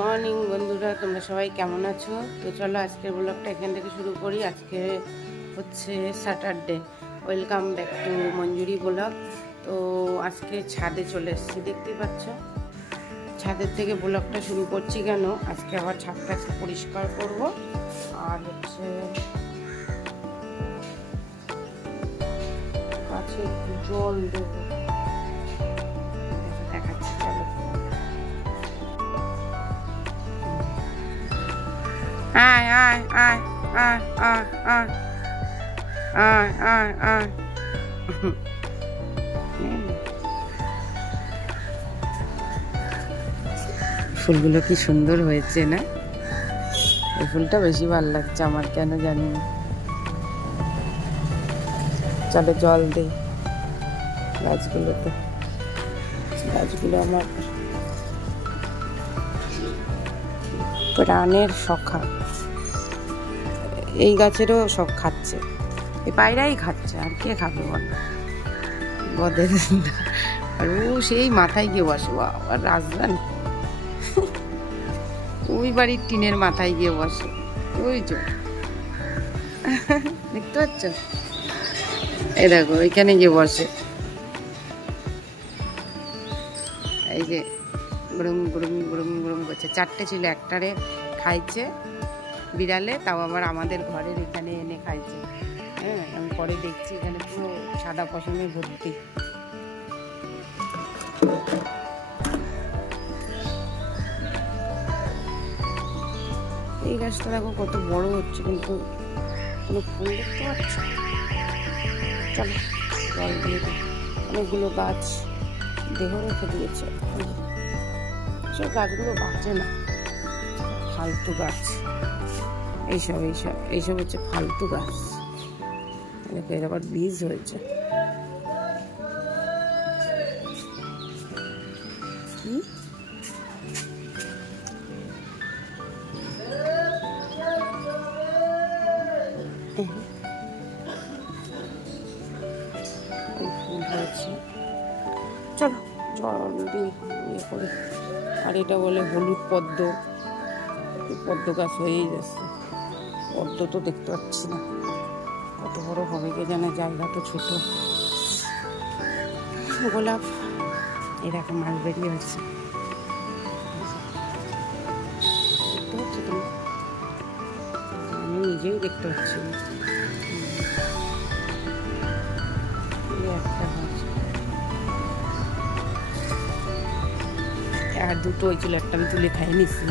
Morning বন্ধুরা, তোমরা সবাই কেমন আছো? তো চলো আজকের ব্লগটা এখান থেকে শুরু করি। আজকে হচ্ছে Saturday. Welcome back to Manjuri blog. তো আজকে ছাদে চলে এসেছি, দেখতেই পাচ্ছ। ছাদের থেকে ব্লগটা শুরু করছি কেন, আজকে আবার ছাদটা একটু পরিষ্কার করব, আর হচ্ছে গাছে একটু জল দেবো, দেখাচ্ছি। চলো আয় আয় আয় আয় আয় আয় আয় আয় আয়। ফুলগুলো কি সুন্দর হয়েছে না? এই ফুলটা বেশি ভালো লাগছে আমার, কেন জানি না। চলো জল দে গাছগুলোতে। গাছগুলো আমার প্রাণের সখা। এই গাছেরও সব খাচ্ছে, এই পায়রাই খাচ্ছে, আর কে খাবে বল? বদের। আর ও সেই মাথায় গিয়ে বসে, আবার রাজধানী ওই বাড়ির টিনের মাথায় গিয়ে বসে, ওই যে দেখতে পাচ্ছ, এই দেখো ওইখানে গিয়ে বসে। এই যে গুরুম গুরুম গুরুম গুরুম করছে। চারটে ছিল, একটারে খাইছে বিড়ালে, তাও আবার আমাদের ঘরের এখানে এনে খাইছে। হ্যাঁ, আমি পরে দেখছি এখানে পুরো সাদা পশমে ভর্তি। এই গাছটা দেখো কত বড় হচ্ছে, কিন্তু কোনো ফুল দেখতে পাচ্ছি। চলো জল দিয়ে দিই। অনেকগুলো গাছ দেহ রেখে দিয়েছে, সব গাছগুলো বাঁচে না, ফালতু গাছ। এইসব এইসব এইসব হচ্ছে ফালতু গাছ। দেখো এর আবার বীজ হয়েছে। কি ফুল হয়েছে। চলো জল দিয়ে ইয়ে করি। আর এটা বলে হলুদ পদ্ম, পদ্ম গাছ হয়েই যাচ্ছে। পদ্ম তো দেখতে পাচ্ছি না, কত বড় হবে কে জানে, জায়গা তো ছোট। গোলাপ এরকম মাছ বেরিয়ে হচ্ছে, দেখতে পাচ্ছ তুমি? আমি নিজেই দেখতে পাচ্ছি না। একটা গাছ, আর দুটো হয়েছিল, একটা আমি তুলে খাই নিচ্ছি।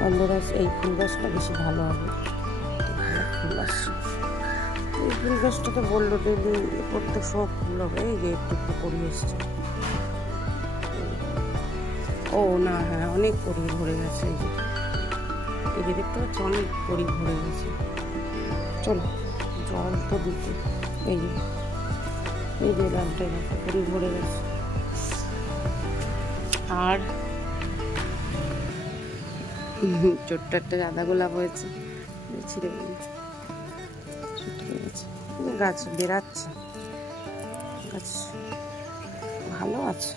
বন্ধুরা, এই ফুল গাছটা বেশি ভালো হবে। ফুল আসছে, এই ফুল গাছটাকে বললো ডেলি প্রত্যেক সব ফুল হবে। এই যে একটু একটু করি এসছে। ও না, হ্যাঁ অনেক করি ভরে গেছে। এই যে দেখতে পাচ্ছি, অনেক করি ভরে গেছে। চলো জল তো দিতে। এই যে লালটা গেছে, করি ভরে গেছে। আর ছোট্ট একটা গাঁদা গোলাপ হয়েছে, ছিঁড়ে গেছে। গাছ বেরাচ্ছে, গাছ ভালো আছে।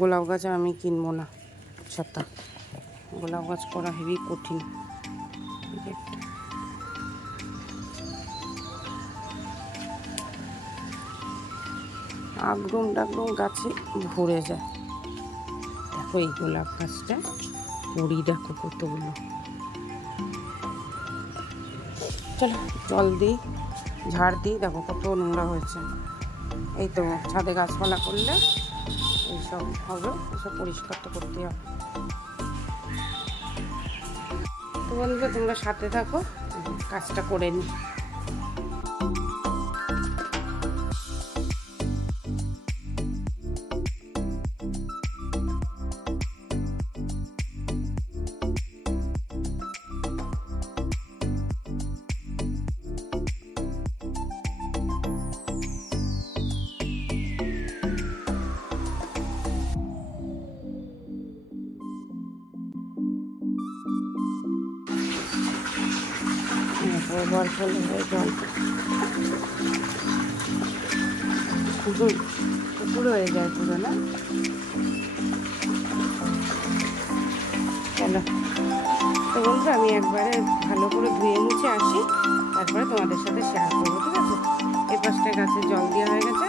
গোলাপ গাছ আমি কিনবো না, ছাতা। গোলাপ গাছ করা হেবি কঠিন। আগরুম ডাগরুম গাছে ভরে যায়। দেখো এই গোলাপ গাছটা কুড়ি, দেখো কতগুলো। চলো জল দিই, ঝাড় দিই। দেখো কত নোংরা হয়েছে। এই তো ছাদে গাছপালা করলে এইসব হবে, এসব পরিষ্কার তো করতেই হবে। তো বন্ধুরা, তোমরা সাথে থাকো, কাজটা করে নিই। ওভার ফল হয়ে জল পুকুর হয়ে যায় পুরো না। চলো তো বন্ধুরা আমি একবারে ভালো করে ধুয়ে মুছে আসি, তারপরে তোমাদের সাথে শেয়ার করবো, ঠিক আছে। এই পাশটা গাছে জল দেওয়া হয়ে গেছে,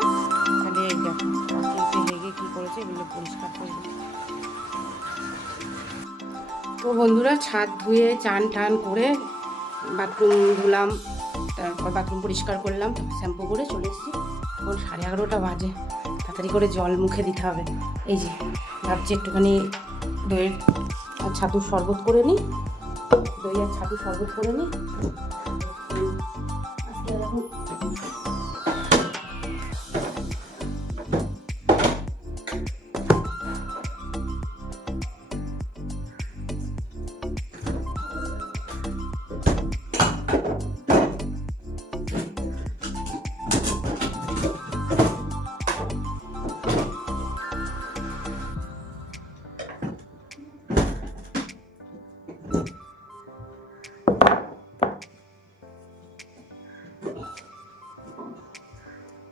তাহলে এই দেখো পাখিতে লেগে কী করেছে এগুলো পরিষ্কার করবো। তো বন্ধুরা ছাদ ধুয়ে চান টান করে বাথরুম ধুলাম, তারপর বাথরুম পরিষ্কার করলাম, শ্যাম্পু করে চলে এসেছি। এখন 11:30 বাজে, তাড়াতাড়ি করে জল মুখে দিতে হবে। এই যে ভাবছি একটুখানি দইয়ের আর ছাতুর শরবত করে নিই, দই আর ছাতুর শরবত করে নিই।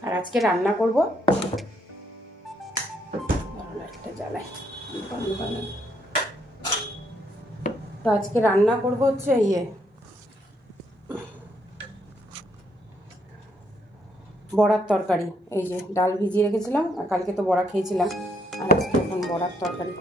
আর আজকে রান্না করব, একটা জ্বালাই তো আজকে রান্না করব হচ্ছে বড়ার তরকারি। এই যে ডাল ভিজিয়ে রেখেছিলাম, আর কালকে তো বড়া খেয়েছিলাম, আর আজকে এখন বড়ার তরকারি।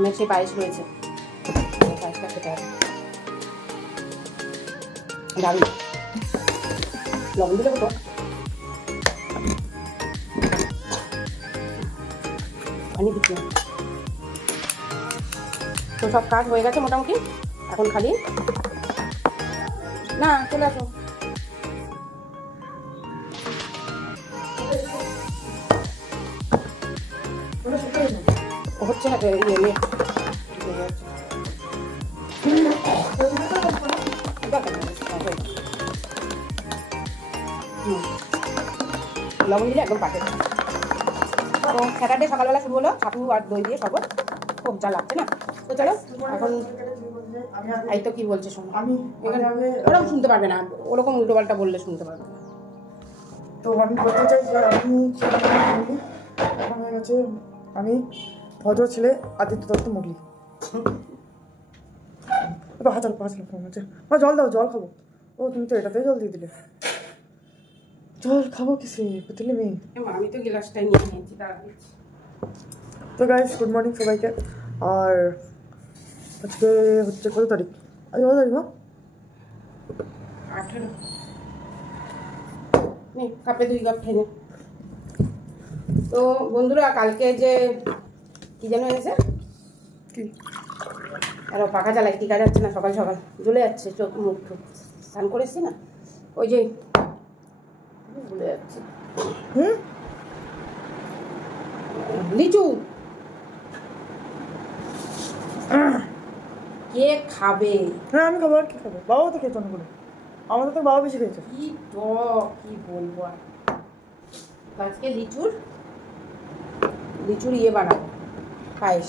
অনেক সেই পায়েস রয়েছে, পায়েসটা খেতে হবে। দারুণ লবণ দিলে তো পানি দিচ্ছি। তো সব কাজ হয়ে গেছে মোটামুটি, এখন খালি না চলে আসো। হচ্ছে না লবণ দিলে একদম পাকে। তো স্যাটারডে সকালবেলা শুরু হলো ছাতু আর দই দিয়ে শরবত, খুব যা লাগছে না। তো চলো এখন এই তো কি বলছে শোনো, ওরকম শুনতে পারবে না, ওরকম উল্টো পাল্টা বললে শুনতে পারবে না। তো আমি বলতে চাই যে এখন হয়ে গেছে আমি ভদ্র ছেলে আদিত্য দত্ত মুগলি। হাজার ফোন আছে, জল দাও, জল খাবো। ও তুমি তো এটাতেই জল দিয়ে দিলে, জল খাবো কিসে বুঝলি মেয়ে। আমি তো গ্লাসটাই নিয়ে নিয়েছি, তো গাইস গুড মর্নিং সবাইকে। আর আজকে হচ্ছে কত তারিখ? আজ কত তারিখ? 18। কাপে 2 কাপ খেয়ে নে। তো বন্ধুরা কালকে যে কি যেন এনেছে, কি আর পাখা চালাই, টিকা যাচ্ছে না, সকাল সকাল জ্বলে যাচ্ছে চোখ মুখ ঠুক, স্নান করেছি না, ওই যে ভুলে যাচ্ছে লিচু। কে খাবে? হ্যাঁ আমি খাবো, আর কি খাবো? বাবাও তো খেয়েছে অনেকগুলো, আমাদের তো বাবা বেশি খেয়েছে। কি টক, কি বলবো আর। আজকে লিচুর বানাবো পায়েস।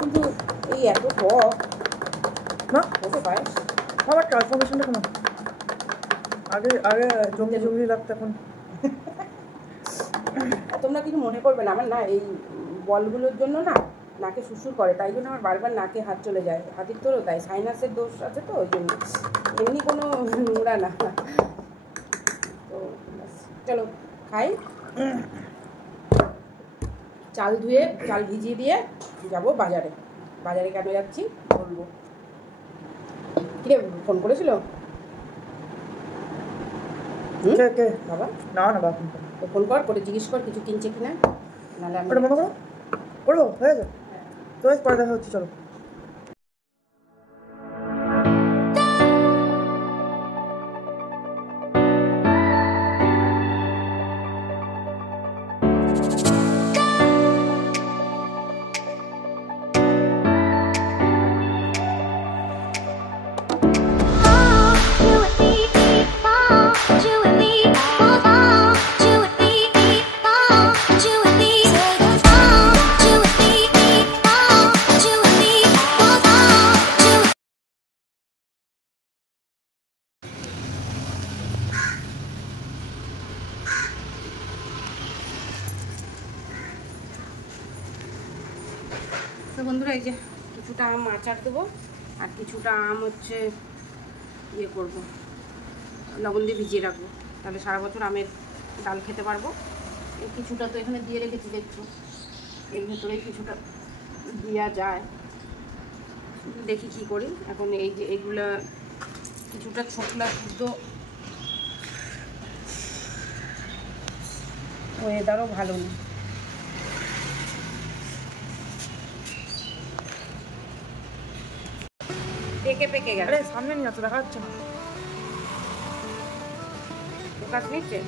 কিন্তু এই এত টক না ওকে পায়েস আমার ট্রান্সফরমেশনটা কেমন আগে আগে জমি জমি লাগতো এখন। তোমরা কিছু মনে করবে না, আমার না এই বলগুলোর জন্য না নাকে সুসুর করে, তাই জন্য আমার বারবার নাকে হাত চলে যায়। হাতির তোরও তাই সাইনাসের দোষ আছে তো ওই জন্য, এমনি কোনো নোংরা না। তো চলো খাই। চাল ধুয়ে চাল ভিজিয়ে দিয়ে যাব বাজারে। বাজারে কেন যাচ্ছি বলবো। কিরে ফোন করেছিল কে কে বাবা? না না বাবা তো ফোন করে জিজ্ঞেস কর কিছু কিনছে কিনা, নাহলে আমি ওটা বন্ধ করো করবো হয়ে যাবে। তো পরে দেখা হচ্ছে চলো। তো বন্ধুরা এই যে কিছুটা আম আচার দেবো আর কিছুটা আম হচ্ছে ইয়ে করবো, লবণ দিয়ে ভিজিয়ে রাখবো, তাহলে সারা বছর আমের ডাল খেতে পারবো। এই কিছুটা তো এখানে দিয়ে রেখেছি দেখছো, এর ভেতরেই কিছুটা দেওয়া যায়, দেখি কি করি। এখন এই যে এইগুলা কিছুটা ছোকলা শুদ্ধ ওয়েদারও ভালো না, পেকে পেকে গেল। আরে সামনে নিয়ে আসো দেখা যাচ্ছে না। ফোকাস নিচ্ছে,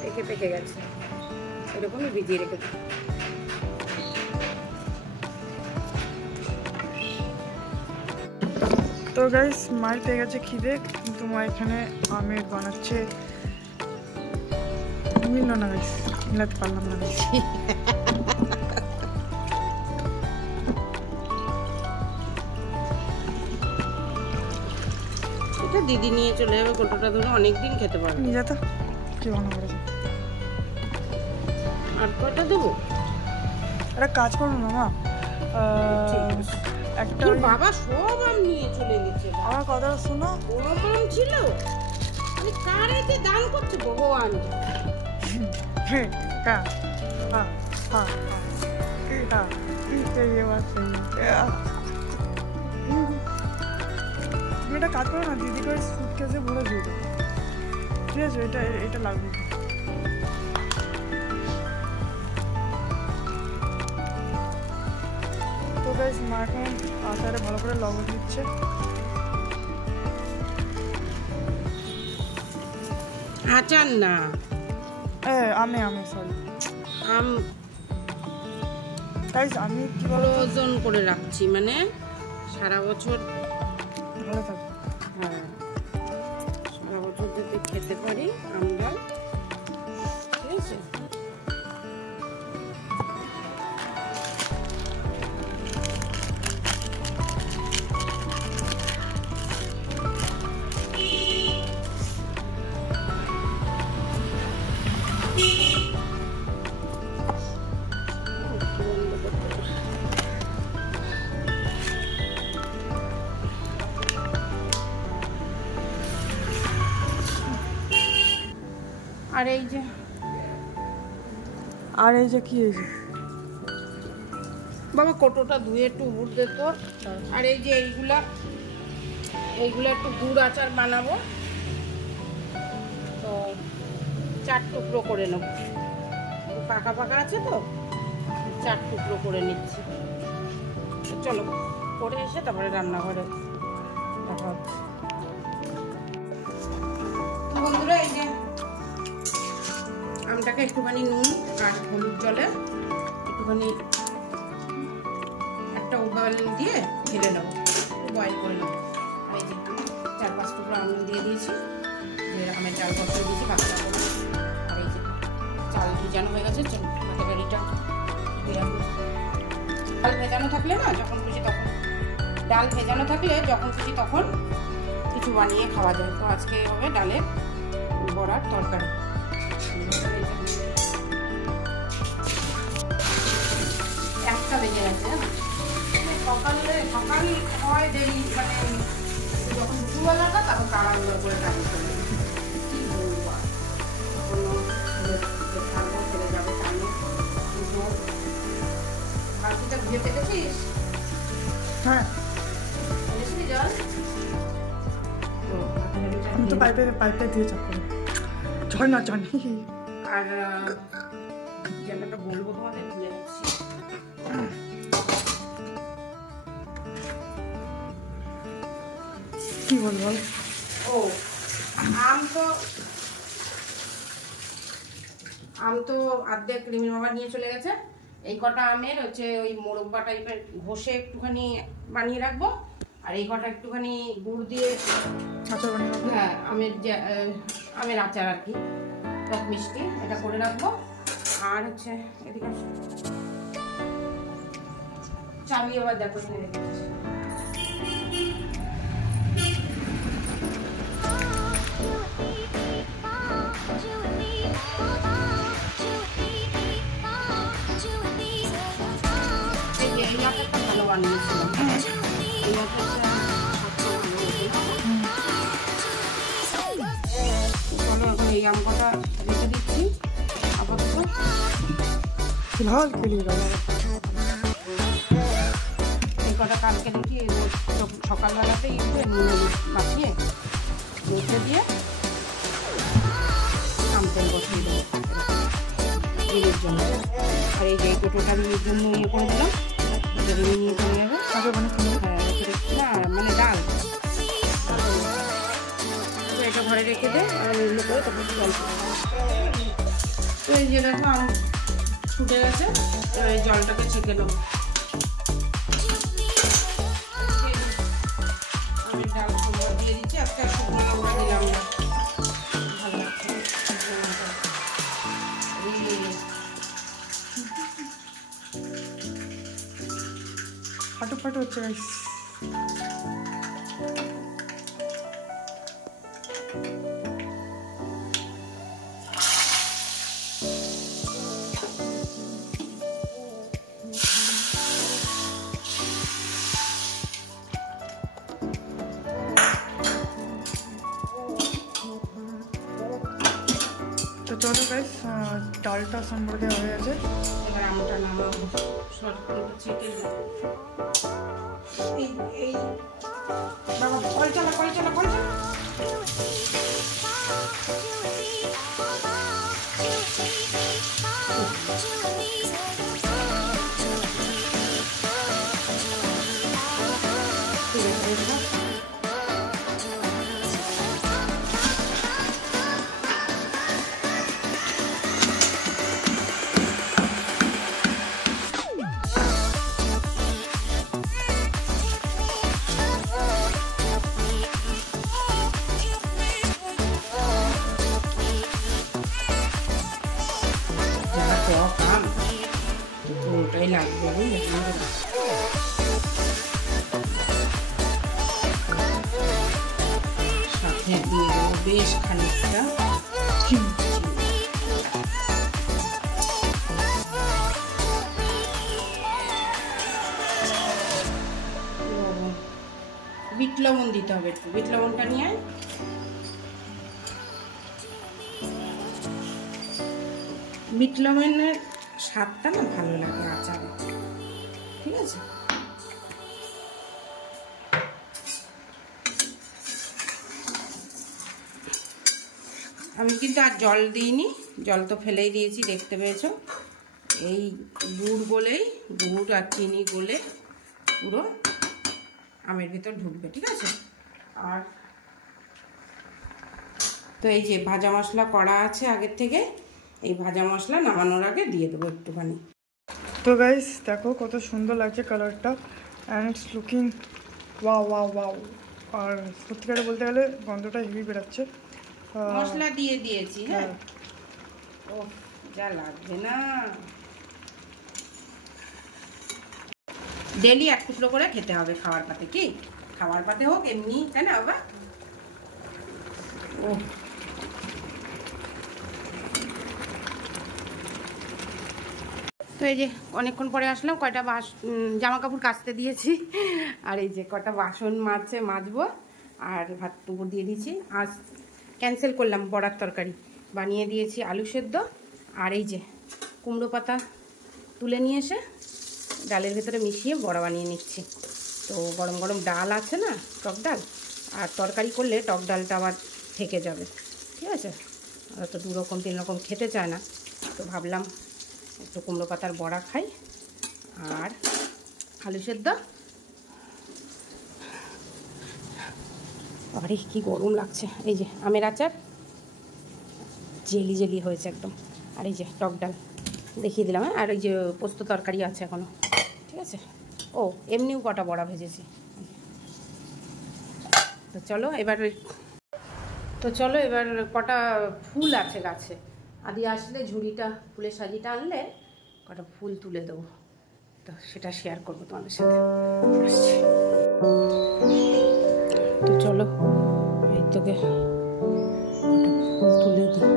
পেকে পেকে গেছে, এরকমই ভিজিয়ে রেখেছি। তো গাইস মায়ের পেয়ে গেছে খিদে, কিন্তু মা এখানে আমের বানাচ্ছে, মিলল না গাইস, মিলাতে পারলাম না গাইস। এটা দিদি নিয়ে চলে যাবে, গোটাটা ধরে অনেকদিন খেতে পারবে। নিয়ে যেত কি বানা করেছে। আর কয়টা দেবো? একটা কাজ করো না মা, একটা তোর বাবা সব আম নিয়ে চলে গেছে। আমার কথাটা শোনো। কোনো আম ছিল? আমি কারে যে দান করছে ভগবান। হ্যাঁ কা হ্যাঁ হ্যাঁ এটা ये बात सही है। তুমি একটা কাজ করো না, দিদিকে ওই সুটকেসে ভরে দিয়ে দাও, ঠিক আছে? এটা এটা লাগবে। তো গাইস মা এখন আচারে ভালো করে লবণ দিচ্ছে। আচার না, আমি সরি আম গাইস, আমি কি বলো ফ্রোজন করে রাখছি, মানে সারা বছর ভালো থাকবে। হ্যাঁ সারা বছর যদি খেতে পারি আমরা, ঠিক আছে? আর এই যে কি হয়েছে বাবা, কোটোটা ধুয়ে একটু গুড় দে তো। আর এই যে এইগুলা একটু গুড় আচার বানাবো, তো 4 টুকরো করে নেব, পাকা পাকা আছে তো 4 টুকরো করে নিচ্ছি। চলো করে এসে তারপরে রান্নাঘরে দেখা হচ্ছে। তো বন্ধুরা এই যে আমটাকে একটুখানি নুন আর হলুদ জলে একটুখানি একটা উবাল দিয়ে ঢেলে নেবো, বয়েল করে নেবো। আর এই যে 4-5 টুকরো আম দিয়ে দিয়েছি, যে আমের চাল বসিয়ে দিয়েছি পাতলা করে। আর এই যে চাল ভিজানো হয়ে গেছে, তরকারিটা দিয়ে রাখবো। ডাল ভেজানো থাকলে না যখন খুশি তখন, ডাল ভেজানো থাকলে যখন খুশি তখন কিছু বানিয়ে খাওয়া যায়। তো আজকে হবে ডালের বড়ার তরকারি। একটা বেজে গেছে, সকাল হয় দেরি, মানে যখন দুপুরবেলাটা তখন তাড়াহুড়ো করে রান্না করে কি বলবো, কোনো চলে যাবে টানে। বালতিটা ধুয়ে পেতেছিস? হ্যাঁ, জল আমি তো পাইপে দিয়ে চাপ করি, ঝড় না জানি। আর যেটা বলবো তোমাদের ভুলে যাচ্ছি। কি বলবো? ও, আম তো অর্ধেক রিমির বাবা নিয়ে চলে গেছে। এই কটা আমের হচ্ছে ওই মোরব্বা টাইপের ঘষে একটুখানি বানিয়ে রাখবো, আর এই কটা একটুখানি গুড় দিয়ে আচার বানিয়ে রাখবো। হ্যাঁ, আমের আচার আর কি, টক মিষ্টি, এটা করে রাখবো। আর হচ্ছে এদিকে চাবি আবার দেখো এখানে রেখেছি। এই আচারটা ভালো বানিয়েছিলাম, এই আচারটা চলো এখন এই আম কটা রেখে দিচ্ছি আপাতত। ফিলহাল খেলিয়ে গেল এই কটা কালকে দেখি সকালবেলাতেই একটু নুন মাখিয়ে রেখে দিয়ে আমতেল বসিয়ে দেবো রিমির জন্য। আর এই যে টোটোটা রিমির জন্য ইয়ে করে দিলাম, রিমি নিয়ে চলে যাবে। আচার বানিয়ে হ্যাঁ, না মানে ডাল এটা ঘরে রেখে দে, এগুলো করে তারপর জল। তো এই যে দেখো আম ছুটে গেছে, এই জলটাকে ছেঁকে নেবো। আমি ডাল সম্বর দিয়ে দিচ্ছি, আজকে শুকনো লঙ্কা দিলাম না, ভালো লাগছে। ফাটো হচ্ছে গাইস। তো চলো গাইস, ডালটা সম্বর দেওয়া হয়ে গেছে। এবার আমটা নামাবো, ছেঁকে এই বাবা কল চালা। পুরোটাই লাগবে, বুঝলে? সাথে দিয়ে দেবো বেশ খানিকটা বিট লবণ দিতে হবে, একটু বিট লবণটা নিয়ে বিট লবণের স্বাদটা না ভালো লাগে আচারে, ঠিক আছে? আমি কিন্তু আর জল দিইনি, জল তো ফেলেই দিয়েছি, দেখতে পেয়েছো। এই গুড় বলেই, গুড় আর চিনি গলে পুরো আমের ভিতর ঢুকবে, ঠিক আছে? আর তো এই যে ভাজা মশলা করা আছে আগের থেকে, এই ভাজা মশলা নামানোর আগে দিয়ে দেবো একটুখানি। তো গাইস দেখো কত সুন্দর লাগছে কালারটা, and it's looking wow wow wow. আর সত্যিকারে বলতে গেলে গন্ধটা হেভি বেরাচ্ছে। মশলা দিয়ে দিয়েছি, হ্যাঁ। ও যা লাগবে না, ডেলি এক টুকরো করে খেতে হবে খাওয়ার পাতে, কি খাওয়ার পাতে হোক এমনি, তাই না বাবা? ও তো এই যে অনেকক্ষণ পরে আসলাম, কয়টা জামা কাপড় কাচতে দিয়েছি, আর এই যে কটা বাসন মাজবো, আর ভাত টুকু দিয়ে দিয়েছি। আজ ক্যান্সেল করলাম বড়ার তরকারি, বানিয়ে দিয়েছি আলু সেদ্ধ, আর এই যে কুমড়ো পাতা তুলে নিয়ে এসে ডালের ভেতরে মিশিয়ে বড়া বানিয়ে নিচ্ছি। তো গরম গরম ডাল আছে না, টক ডাল, আর তরকারি করলে টক ডালটা আবার থেকে যাবে, ঠিক আছে? ওরা তো 2 রকম 3 রকম খেতে চায় না, তো ভাবলাম একটু কুমড়ো পাতার বড়া খাই আর আলু সেদ্ধ। আরে কি গরম লাগছে। এই যে আমের আচার, জেলি জেলি হয়েছে একদম, আর এই যে টক ডাল দেখিয়ে দিলাম। আর ওই যে পোস্ত তরকারি আছে এখনো, ঠিক আছে? ও এমনিও কটা বড়া ভেজেছি। তো চলো এবার কটা ফুল আছে গাছে, আদি আসলে ঝুড়িটা ফুলের সাজিটা আনলে কটা ফুল তুলে দেবো, তো সেটা শেয়ার করবো তোমাদের সাথে। তো চলো এই তোকে ফুল তুলে দিই।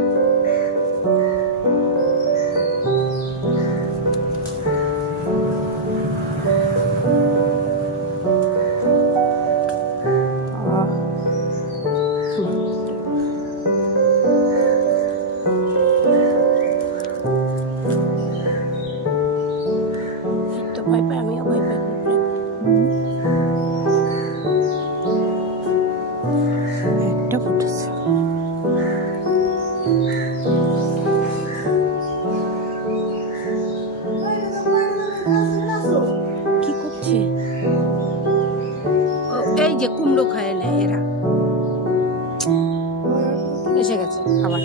এই যে কুমড়ো খায় না এরা, এসে গেছে আবার।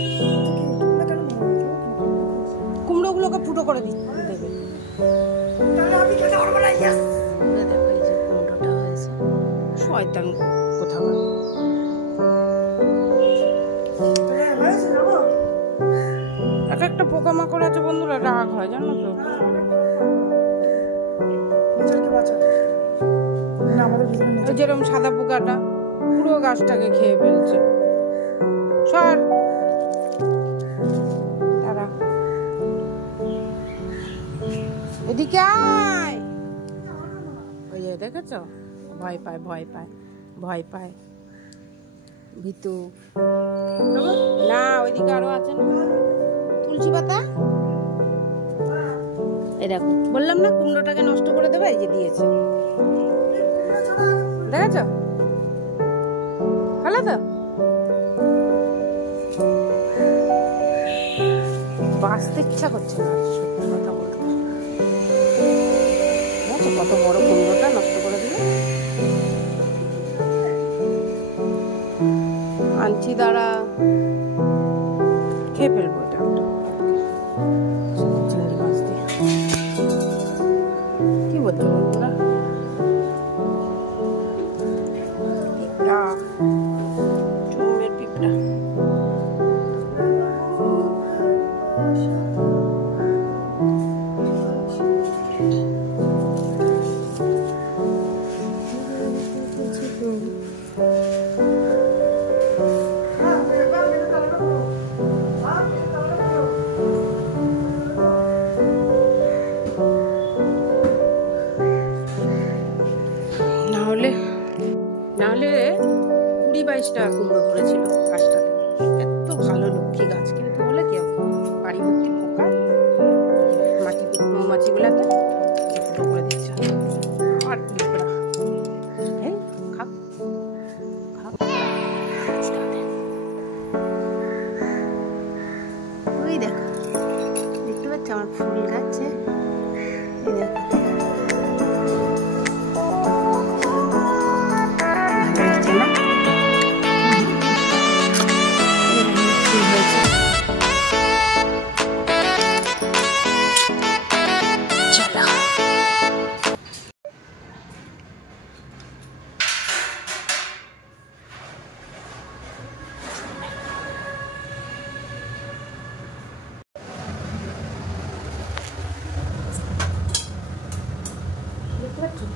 কুমড়োগুলোকে ফুটো করে দিই দেবে। দেখো এই যে কুমড়োটা হয়েছে, শয়তান কোথাও। এক একটা পোকামাকড় আছে বন্ধুরা, রাগ হয় জানো তো। যেরকম সাদা পোকাটা পুরো গাছটাকে খেয়ে ফেলছে। সর দাঁড়া, এদিকে আয়। ওই যে দেখেছ, ভয় পায় ভিতু না। ওইদিকে আরো আছে না তুলসী পাতা। এই দেখো, বললাম না কুমড়োটাকে নষ্ট করে দেবে, এই যে দিয়েছে, দেখেছ? ভালো তো, বাঁচতে ইচ্ছা করছে না সত্যি কথা বলতে। কত বড় কুমড়োটা নষ্ট করে দিল। আনছি দ্বারা খেয়ে ফেলবো এটা চিংড়ি মাছ দিয়ে। কি বলছো বন্ধুরা? পিঁপড়া, চুম্বের পিঁপড়া। নাহলে 20-22টা কুমড়ো ধরেছিল গাছটাতে। এত ভালো লক্ষ্মী গাছ, কিন্তু হলে কেউ বাড়ি ভর্তি পোকা, মৌমাছিগুলাতে ফুটো করে দিচ্ছে। আর পিঁপড়া, এই খা ওই দেখো, দেখতে পাচ্ছ আমার ফুল গাছে? এই দেখো, পারছো?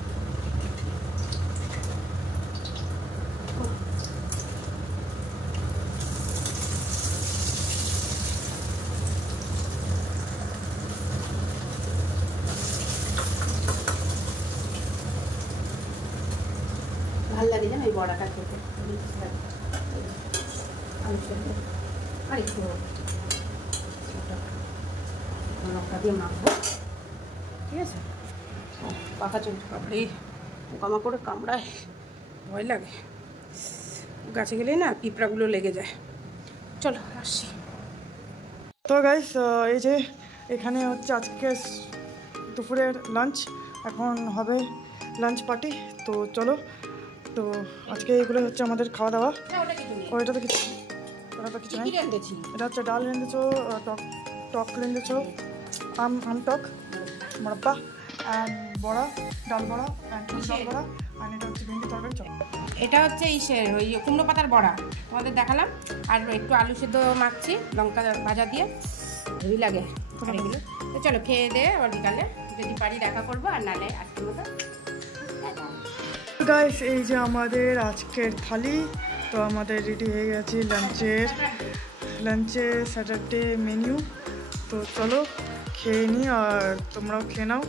ভাল লাগে জানো এই বড়াটা খেতে, আলু সেদ্ধ আর একটু লঙ্কা দিয়ে মাখবো, ঠিক আছে? পাখা চলছে, বাপরে পোকামা করে কামড়ায়, ভয় লাগে। গাছে গেলেই না পিঁপড়াগুলো লেগে যায়। চলো আসি। তো গাইস এই যে এখানে হচ্ছে আজকে দুপুরের লাঞ্চ, এখন হবে লাঞ্চ পার্টি। তো চলো, তো আজকে এগুলো হচ্ছে আমাদের খাওয়া দাওয়া। ওইটা তো কিছু, ওটা তো কিছু নাই। এটা হচ্ছে ডাল রেঁধেছো, টক রেঁধেছো, আম টক মোরব্বা, অ্যান্ড বড়া, ডাল বড়া, ডাল বড়া, আর এটা হচ্ছে ভেন্ডি তরকারি। চলো, এটা হচ্ছে ইসের ওই কুমড়ো পাতার বড়া তোমাদের দেখালাম, আর একটু আলু সেদ্ধ মাখছি লঙ্কা ভাজা দিয়ে, হেভি লাগে এগুলো। তো চলো খেয়ে দিয়ে আবার বিকালে যদি পারি দেখা করবো, আর নাহলে আজকের মতো গাইস এই যে আমাদের আজকের থালি। তো আমাদের রেডি হয়ে গেছে লাঞ্চের স্যাটারডে মেনু। তো চলো খেয়ে নিই, আর তোমরাও খেয়ে নাও।